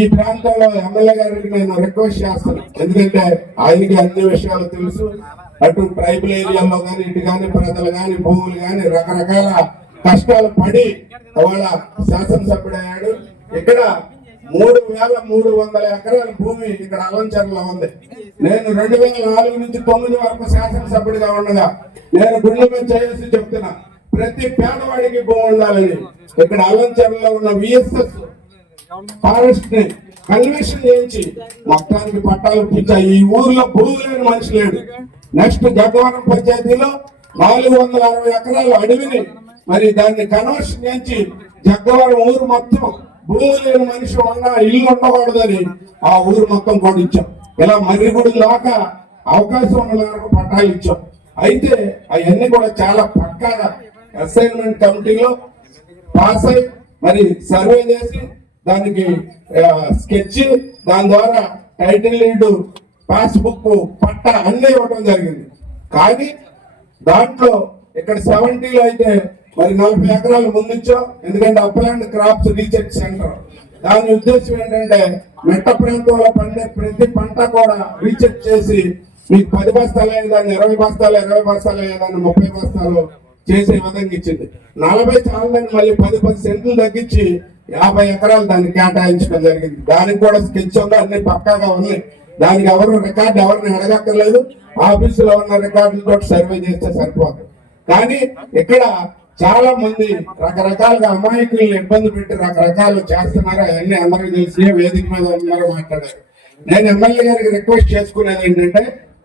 ఈ ప్రాంతంలో ఎమ్మెల్యే గారికి నేను రిక్వెస్ట్ చేస్తాను. ఎందుకంటే ఆయనకి అన్ని విషయాలు తెలుసు. అటు ట్రైబల్ ఏరియాలో కానీ ఇటు కానీ ప్రజలు కానీ భూములు కానీ రకరకాల కష్టాలు పడి వాళ్ళ శాసనసభ్యుడయ్యాడు ఇక్కడ మూడు వేల మూడు వందల ఎకరాల భూమి ఇక్కడ అలంచర్లో ఉంది. నేను రెండు వేల నాలుగు నుంచి తొమ్మిది వరకు శాసనసభ్యుడిగా ఉండగా నేను గుండె మీద చేసి చెప్తున్నా. ప్రతి పేదవాడికి భూమి ఉండాలని. ఇక్కడ అలంచర్లో ఉన్న విఎస్ఎస్ ఫారెస్ట్ని కన్వెన్షన్ చేయించి మొత్తానికి పట్టాలు ఇప్పించా ఈ ఊర్లో భూమి లేని మనిషి లేడు. నెక్స్ట్ గద్దవరం పంచాయతీలో నాలుగు వందల అరవై ఎకరాల అడవిని మరి దాన్ని కన్వర్షన్ చేయించి జగ్గవరం ఊరు మొత్తం భూమి లేని మనిషి ఉన్న ఇల్లు ఉండకూడదని ఆ ఊరు మొత్తం కొనిచ్చాం ఇలా ఇలా మర్రిగుడి దాకా అవకాశం ఉన్న వరకు పట్టాలు ఇచ్చాం. అయితే అవన్నీ కూడా చాలా పక్కాగా అసైన్మెంట్ కమిటీలో పాస్ అయి మరి సర్వే చేసి దానికి స్కెచ్ దాని ద్వారా టైటిల్ లీడ్ పాస్బుక్ పట్ట అన్నీ ఇవ్వడం జరిగింది. కానీ దాంట్లో ఇక్కడ సెవెంటీలో అయితే మరి నలభై ఎకరాలు ముందుంచో ఎందుకంటే అప్లాండ్ క్రాప్స్ రీసెర్చ్ సెంటర్. దాని ఉద్దేశం ఏంటంటే మెట్ట ప్రాంతంలో పండే ప్రతి పంట కూడా రీసెర్చ్ చేసి మీకు పది బస్తాలు అయ్యేదాన్ని ఇరవై బస్తాలు ఇరవై బస్తాలు అయ్యేదాన్ని ముప్పై బస్తాలు చేసే విధంగా ఇచ్చింది. నలభై చాలని మళ్ళీ పది పది సెంట్లు తగ్గించి యాభై ఎకరాలు దాన్ని కేటాయించడం జరిగింది. దానికి కూడా స్కెచ్ ఉంది అన్ని పక్కాగా ఉన్నాయి. దానికి ఎవరు రికార్డు ఎవరిని అడగక్కర్లేదు. ఆఫీసులో ఉన్న రికార్డులతో సర్వే చేస్తే సరిపోతుంది కానీ ఇక్కడ చాలా మంది రకరకాలుగా అమాయకుల్ని ఇబ్బంది పెట్టి రకరకాలు చేస్తున్నారు? అవన్నీ అందరికీ తెలిసి వేదిక మీద ఉన్నారు మాట్లాడారు. నేను ఎమ్మెల్యే గారికి రిక్వెస్ట్ చేసుకునేది ఏంటంటే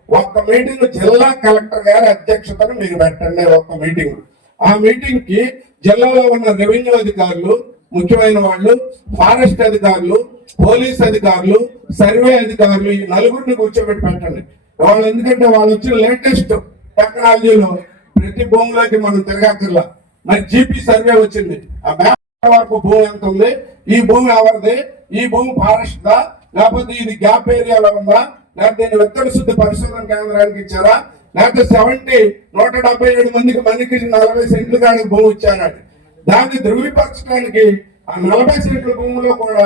ఒక్క మీటింగ్ జిల్లా కలెక్టర్ గారి అధ్యక్షతను మీరు పెట్టండి ఒక్క మీటింగ్. ఆ మీటింగ్కి జిల్లాలో ఉన్న రెవెన్యూ అధికారులు ముఖ్యమైన వాళ్ళు ఫారెస్ట్ అధికారులు పోలీస్ అధికారులు సర్వే అధికారులు ఈ నలుగురిని కూర్చోబెట్టి పెట్టండి. వాళ్ళు ఎందుకంటే వాళ్ళు వచ్చిన లేటెస్ట్ టెక్నాలజీలో ప్రతి భూమిలోకి మనం తిరగక్కర్లా. మరి జీపీ సర్వే వచ్చింది. ఆ మ్యాప్ వరకు భూమి ఎంత ఉంది? ఈ భూమి ఎవరిది? ఈ భూమి ఫారెస్ట్ దా లేకపోతే ఇది గ్యాప్ ఏరియాలో ఉందా? లేకపోతే దీన్ని విత్తన శుద్ధి పరిశోధన కేంద్రానికి ఇచ్చారా? లేకపోతే సెవెంటీ నూట డెబ్బై ఏడు మందికి మందికి నలభై సెంట్లు కానీ భూమి ఇచ్చారని దాన్ని ధృవీపరచడానికి ఆ నలభై సెంట్ల భూమిలో కూడా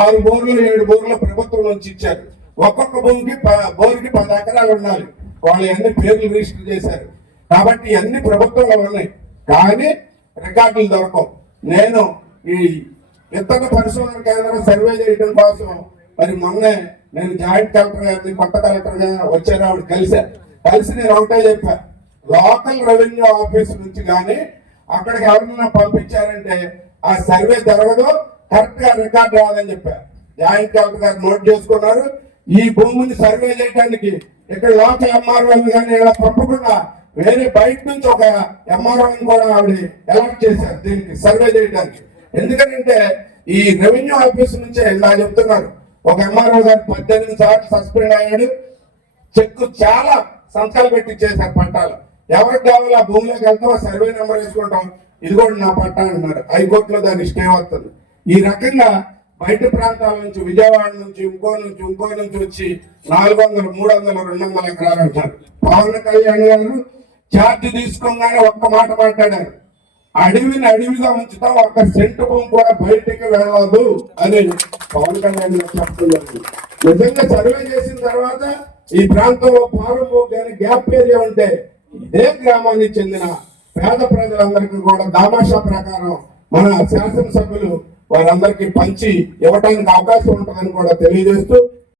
ఆరు బోర్లు ఏడు బోర్లు ప్రభుత్వం నుంచి ఇచ్చారు. ఒక్కొక్క భూమికి బోర్కి పది ఎకరాలు ఉండాలి. వాళ్ళు అన్ని పేర్లు రిజిస్టర్ చేశారు. కాబట్టి అన్ని ప్రభుత్వంలో ఉన్నాయి. కానీ రికార్డులు దొరకవు. నేను ఈ విత్తన పరిశోధన కేంద్రం సర్వే చేయడం కోసం మరి మొన్నే నేను జాయింట్ కలెక్టర్ గారిని కొత్త కలెక్టర్గా వచ్చారు ఆవిడ కలిసా కలిసి నేను ఒకటే చెప్పాను లోకల్ రెవెన్యూ ఆఫీస్ నుంచి కానీ అక్కడికి ఎవరినైనా పంపించారంటే ఆ సర్వే జరగదు కరెక్ట్గా రికార్డ్ రావాలని చెప్పారు. జాయింట్ కలెక్టర్ గారు నోట్ చేసుకున్నారు. ఈ భూమిని సర్వే చేయడానికి ఇక్కడ లోకల్ ఎంఆర్ఓ కానీ ఇలా పంపకుండా వేరే బయట నుంచి ఒక ఎంఆర్ఓని కూడా ఆవిడ ఎలక్ట్ చేశారు దీనికి సర్వే చేయడానికి ఎందుకంటే ఈ రెవెన్యూ ఆఫీస్ నుంచే ఇలా చెప్తున్నారు. ఒక ఎంఆర్ఓ గారు పద్దెనిమిది సార్లు సస్పెండ్ అయ్యాడు. చెక్కు చాలా సంతకాలు పెట్టి చేశారు పట్టాలు. ఎవరికి కావాలి ఆ భూమిలోకి వెళ్తాం సర్వే నెంబర్ వేసుకుంటాం? ఇది కూడా నా పట్టా అంటున్నారు హైకోర్టులో దాన్ని స్టే వస్తుంది ఈ రకంగా బయట ప్రాంతాల నుంచి విజయవాడ నుంచి ఇంకో నుంచి ఇంకో నుంచి వచ్చి నాలుగు వందలు మూడు వందలు రెండు వందల ఎకరాలు అంటారు. పవన్ కళ్యాణ్ గారు ఛార్జ్ తీసుకోగానే ఒక్క మాట మాట్లాడారు. అడవిని అడవిగా ఉంచుతాం ఒక్క సెంటు భూమి కూడా బయటికి వెళ్ళదు అని పవన్ కళ్యాణ్ గారు చెప్తున్నారు. నిజంగా సర్వే చేసిన తర్వాత ఈ ప్రాంతంలో పాలము కానీ గ్యాప్ ఏరియా ఉంటే ఇదే గ్రామానికి చెందిన పేద ప్రజలందరికీ కూడా దామాషా ప్రకారం మన శాసనసభ్యులు వారందరికీ పంచి ఇవ్వడానికి అవకాశం ఉంటుందని కూడా తెలియజేస్తూ